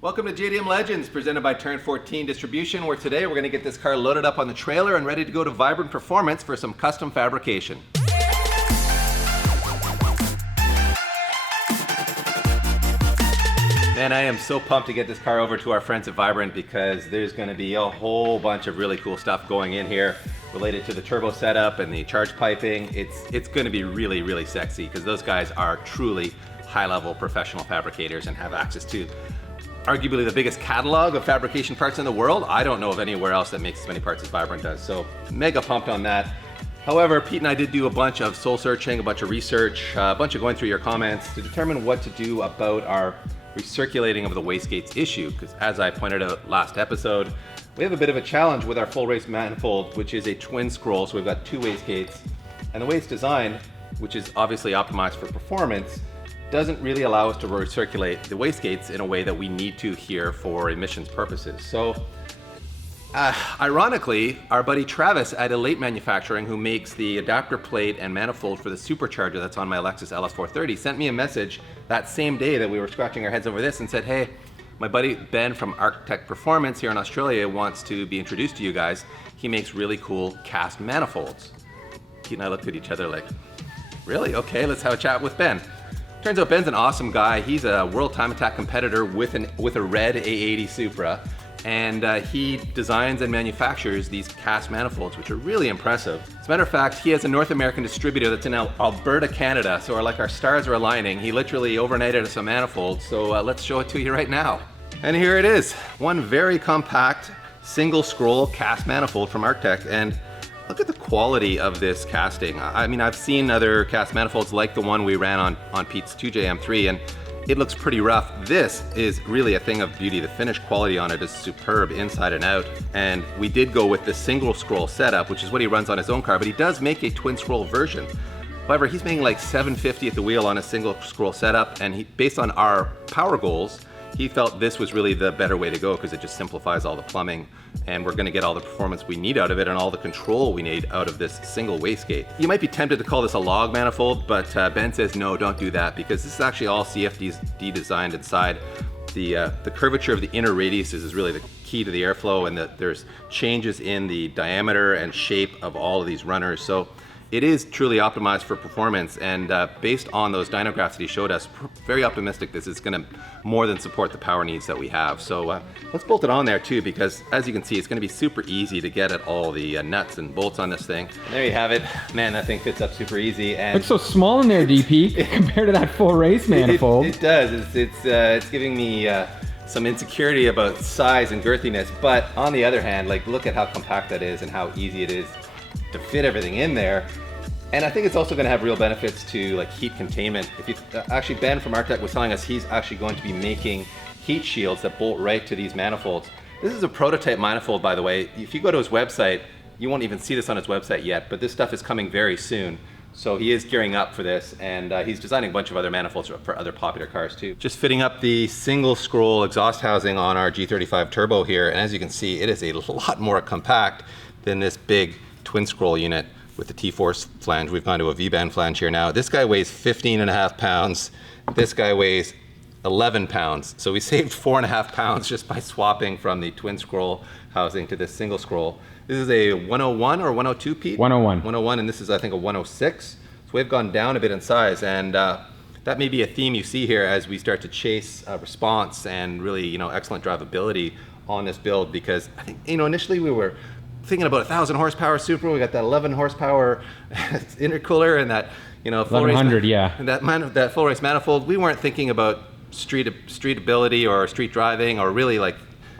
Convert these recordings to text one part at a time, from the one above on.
Welcome to JDM Legends, presented by Turn 14 Distribution, where today we're going to get this car loaded up on the trailer and ready to go to Vibrant Performance for some custom fabrication. Man, I am so pumped to get this car over to our friends at Vibrant because there's going to be a whole bunch of really cool stuff going in here related to the turbo setup and the charge piping. It's going to be really, really sexy because those guys are truly high-level professional fabricators and have access to arguably the biggest catalog of fabrication parts in the world. I don't know of anywhere else that makes as many parts as Vibrant does, so mega pumped on that. However, Pete and I did do a bunch of soul searching, a bunch of research, a bunch of going through your comments to determine what to do about our recirculating of the wastegates issue, because as I pointed out last episode, we have a bit of a challenge with our full race manifold, which is a twin scroll, so we've got two wastegates, and the way it's designed, which is obviously optimized for performance, doesn't really allow us to recirculate the wastegates in a way that we need to here for emissions purposes. So ironically, our buddy Travis at Elate Manufacturing, who makes the adapter plate and manifold for the supercharger that's on my Lexus LS430, sent me a message that same day that we were scratching our heads over this and said, hey, my buddy Ben from Arctech Performance here in Australia wants to be introduced to you guys. He makes really cool cast manifolds. Pete and I looked at each other like, really? Okay, let's have a chat with Ben. Turns out Ben's an awesome guy. He's a World Time Attack competitor with a red A80 Supra, and he designs and manufactures these cast manifolds, which are really impressive. As a matter of fact, he has a North American distributor that's in Alberta, Canada, so our stars are aligning. He literally overnighted us a manifold, so let's show it to you right now. And here it is, one very compact single scroll cast manifold from Arctech, and look at the quality of this casting. I mean, I've seen other cast manifolds like the one we ran on Pete's 2JM3, and it looks pretty rough. This is really a thing of beauty. The finish quality on it is superb inside and out. And we did go with the single scroll setup, which is what he runs on his own car, but he does make a twin scroll version. However, he's making like 750 at the wheel on a single scroll setup, and based on our power goals, he felt this was really the better way to go because it just simplifies all the plumbing, and we're going to get all the performance we need out of it and all the control we need out of this single wastegate. You might be tempted to call this a log manifold, but Ben says no, don't do that, because this is actually all CFD designed inside. The curvature of the inner radiuses is really the key to the airflow, and there's changes in the diameter and shape of all of these runners. So it is truly optimized for performance, and based on those dynographs that he showed us, very optimistic this is going to more than support the power needs that we have. So let's bolt it on there too, because as you can see, it's going to be super easy to get at all the nuts and bolts on this thing. And there you have it. Man, that thing fits up super easy. And looks so small in there, DP, compared to that full race manifold. It does. It's giving me some insecurity about size and girthiness, but on the other hand, like, look at how compact that is and how easy it is to fit everything in there. And I think it's also going to have real benefits to like heat containment. If you actually, Ben from Arctech was telling us he's actually going to be making heat shields that bolt right to these manifolds. This is a prototype manifold, by the way. If you go to his website, you won't even see this on his website yet, but this stuff is coming very soon. So he is gearing up for this, and he's designing a bunch of other manifolds for other popular cars too. Just fitting up the single scroll exhaust housing on our G35 Turbo here, and as you can see, it is a lot more compact than this big twin scroll unit with the T-Force flange. We've gone to a V-band flange here now. This guy weighs 15.5 pounds. This guy weighs 11 pounds. So we saved 4.5 pounds just by swapping from the twin scroll housing to this single scroll. This is a 101 or 102, Pete? 101. 101, and this is, I think, a 106. So we've gone down a bit in size, and that may be a theme you see here as we start to chase response and really, excellent drivability on this build, because I think, initially we were thinking about 1,000 horsepower Supra. We got that 11 horsepower intercooler and that, full 1100, race, yeah. and that full race manifold. We weren't thinking about street ability or street driving, or really like,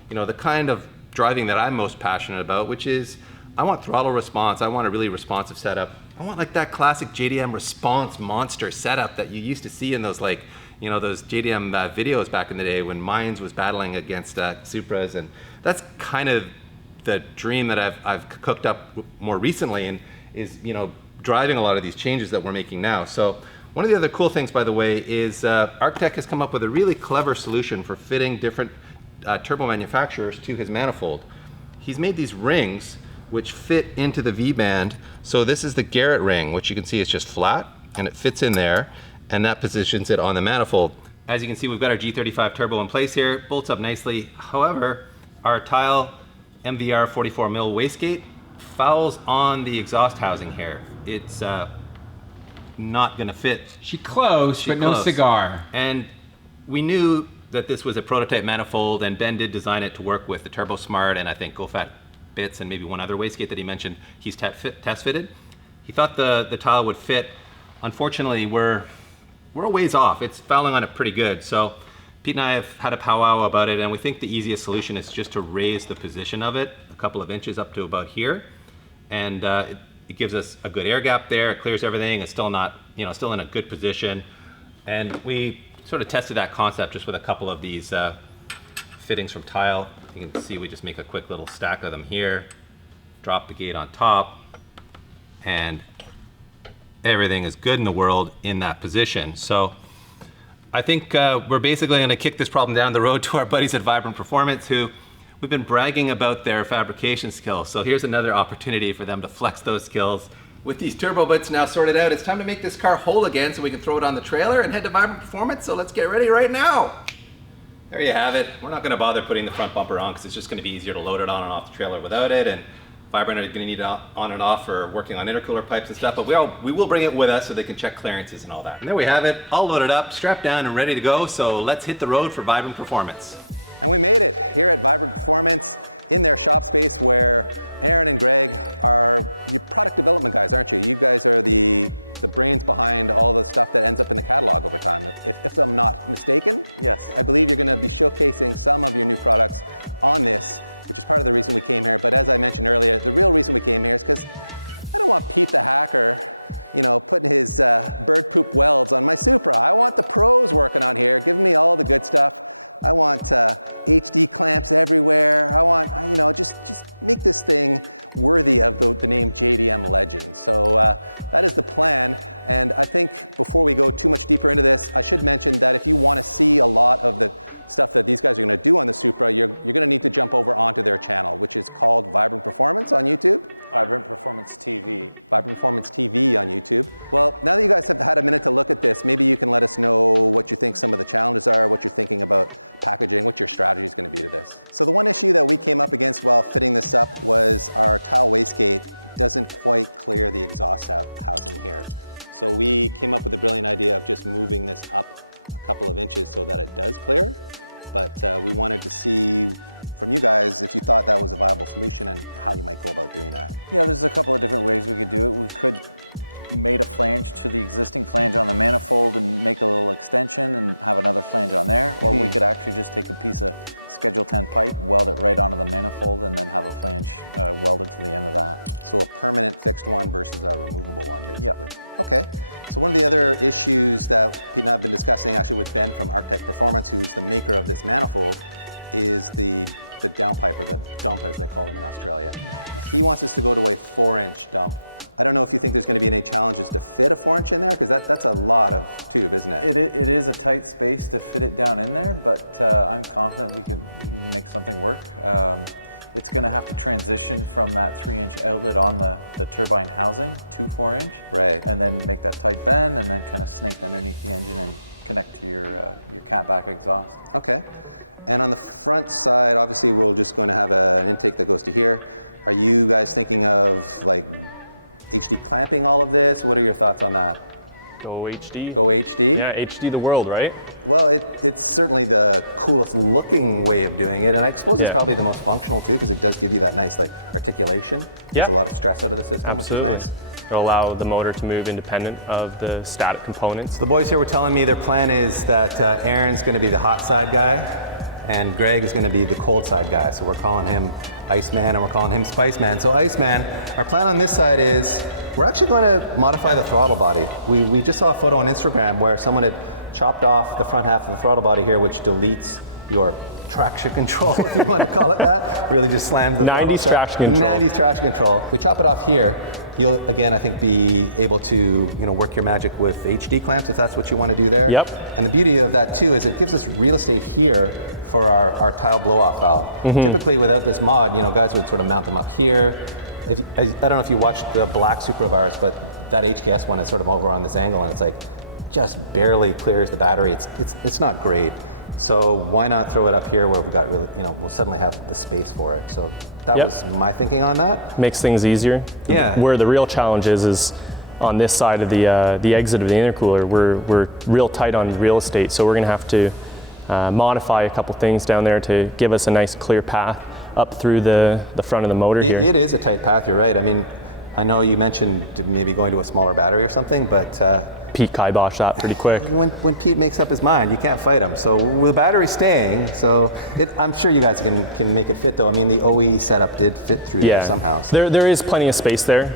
the kind of driving that I'm most passionate about, which is I want throttle response. I want a really responsive setup. I want like that classic JDM response monster setup that you used to see in those those JDM videos back in the day when Mines was battling against Supras, and that's kind of the dream that I've cooked up more recently, and is driving a lot of these changes that we're making now. So one of the other cool things, by the way, is Arctech has come up with a really clever solution for fitting different turbo manufacturers to his manifold. He's made these rings which fit into the V-band. So this is the Garrett ring, which you can see is just flat, and it fits in there, and that positions it on the manifold. As you can see, we've got our G35 turbo in place here, bolts up nicely. However, our tile MVR 44 mil wastegate fouls on the exhaust housing here. It's not gonna fit. She close, but no cigar. And we knew that this was a prototype manifold, and Ben did design it to work with the Turbo Smart and I think GoFat bits and maybe one other wastegate that he mentioned he's test fitted. He thought the tile would fit. Unfortunately, we're a ways off. It's fouling on it pretty good. So Pete and I have had a powwow about it, and we think the easiest solution is just to raise the position of it a couple of inches up to about here. And it gives us a good air gap there. It clears everything. It's still not, still in a good position. And we sort of tested that concept just with a couple of these fittings from tile. You can see we just make a quick little stack of them here, drop the gate on top, and everything is good in the world in that position. So I think we're basically going to kick this problem down the road to our buddies at Vibrant Performance, who we've been bragging about their fabrication skills. So here's another opportunity for them to flex those skills. With these turbo bits now sorted out, it's time to make this car whole again so we can throw it on the trailer and head to Vibrant Performance. So let's get ready right now. There you have it. We're not going to bother putting the front bumper on because it's just going to be easier to load it on and off the trailer without it. And Vibrant are going to need it on and off for working on intercooler pipes and stuff, but we will bring it with us so they can check clearances and all that. And there we have it, all loaded up, strapped down and ready to go. So let's hit the road for Vibrant Performance. issues that we have been discussing actually with Ben from Architect Performance, who's the maker of this manifold, is the jump height, the jump as they call it in Australia. He wants us to go to a 4-inch jump. I don't know if you think there's going to be any challenges to fit a 4-inch in there, because that's a lot of tube, isn't it? It is a tight space to fit it down in there, but I'm confident we can make something work. It's going to have to transition from that 3-inch outlet on the turbine housing to 4-inch. Right. And then you make that tight bend, and then kind of sink underneath the engine and connect to your catback exhaust. Okay. And on the front side, obviously we're just going to have an intake that goes to here. Are you guys thinking of like HD clamping all of this? What are your thoughts on that? Go HD. Go HD? Yeah, HD the world, right? Well, it's certainly the coolest looking way of doing it, and I suppose Yeah. it's probably the most functional too, because it does give you that nice like articulation. Yeah. A lot of stress out of the system. Absolutely. It'll allow the motor to move independent of the static components. The boys here were telling me their plan is that Aaron's going to be the hot side guy, and Greg is going to be the cold side guy. So we're calling him Iceman and we're calling him Spiceman. So Iceman, our plan on this side is we're actually going to modify the throttle body. We just saw a photo on Instagram where someone had chopped off the front half of the throttle body here, which deletes your traction control, if you want to call it that. Really just slams the 90s traction control. 90s traction control. We chop it off here. You'll, again, I think be able to, work your magic with HD clamps if that's what you want to do there. Yep. And the beauty of that too is it gives us real estate here for our tile blow-off valve. Mm-hmm. Typically without this mod, guys would sort of mount them up here. I don't know if you watched the black Supra of ours, but that HKS one is sort of over on this angle, and it's like, just barely clears the battery. It's not great. So why not throw it up here where we've got really, we'll suddenly have the space for it. So that was my thinking on that. Makes things easier. Yeah. Where the real challenge is on this side of the exit of the intercooler. We're real tight on real estate, so we're going to have to modify a couple things down there to give us a nice clear path up through the front of the motor here. It is a tight path, you're right. I mean, I know you mentioned maybe going to a smaller battery or something, but Pete kiboshed that pretty quick. when Pete makes up his mind, you can't fight him. So with the battery staying, I'm sure you guys can make it fit though. I mean, the OE setup did fit through there somehow. So. There is plenty of space there,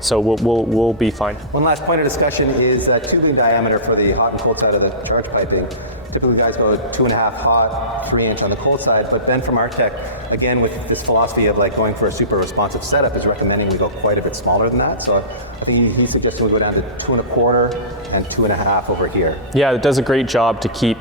so we'll be fine. One last point of discussion is tubing diameter for the hot and cold side of the charge piping. Typically guys go 2.5 hot, 3 inch on the cold side, but Ben from Artec, again with this philosophy of like going for a super responsive setup, is recommending we go quite a bit smaller than that. So I think he's suggesting we go down to 2.25 and 2.5 over here. Yeah, it does a great job to keep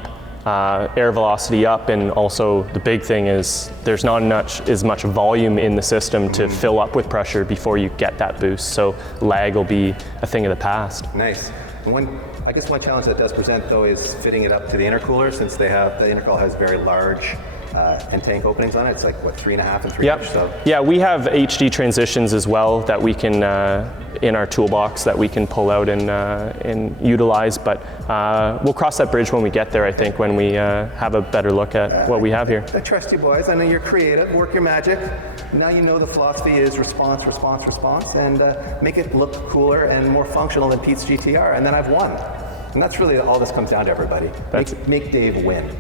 air velocity up, and also the big thing is there's not as much volume in the system to fill up with pressure before you get that boost, so lag will be a thing of the past. Nice. And I guess one challenge that does present though is fitting it up to the intercooler, since the intercooler has very large end tank openings on it. It's like what, 3.5 and 3 inch. So. Yeah, we have HD transitions as well that we can in our toolbox that we can pull out and utilize. But we'll cross that bridge when we get there. I think when we have a better look at what we have here. I trust you boys. I know you're creative. Work your magic. Now you know the philosophy is response, response, response, and make it look cooler and more functional than Pete's GTR. And then I've won. And that's really all this comes down to, everybody. Make Dave win.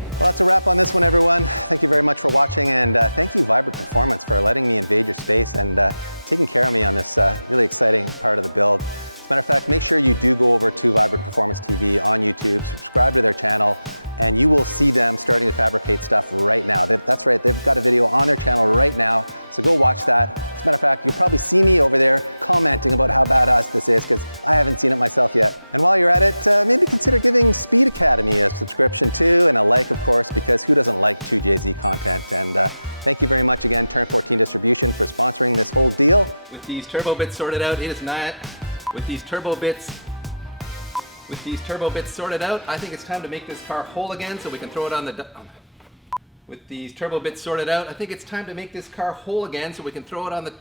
With these turbo bits sorted out, it is not. With these turbo bits sorted out, I think it's time to make this car whole again so we can throw it on the... With these turbo bits sorted out, I think it's time to make this car whole again so we can throw it on the...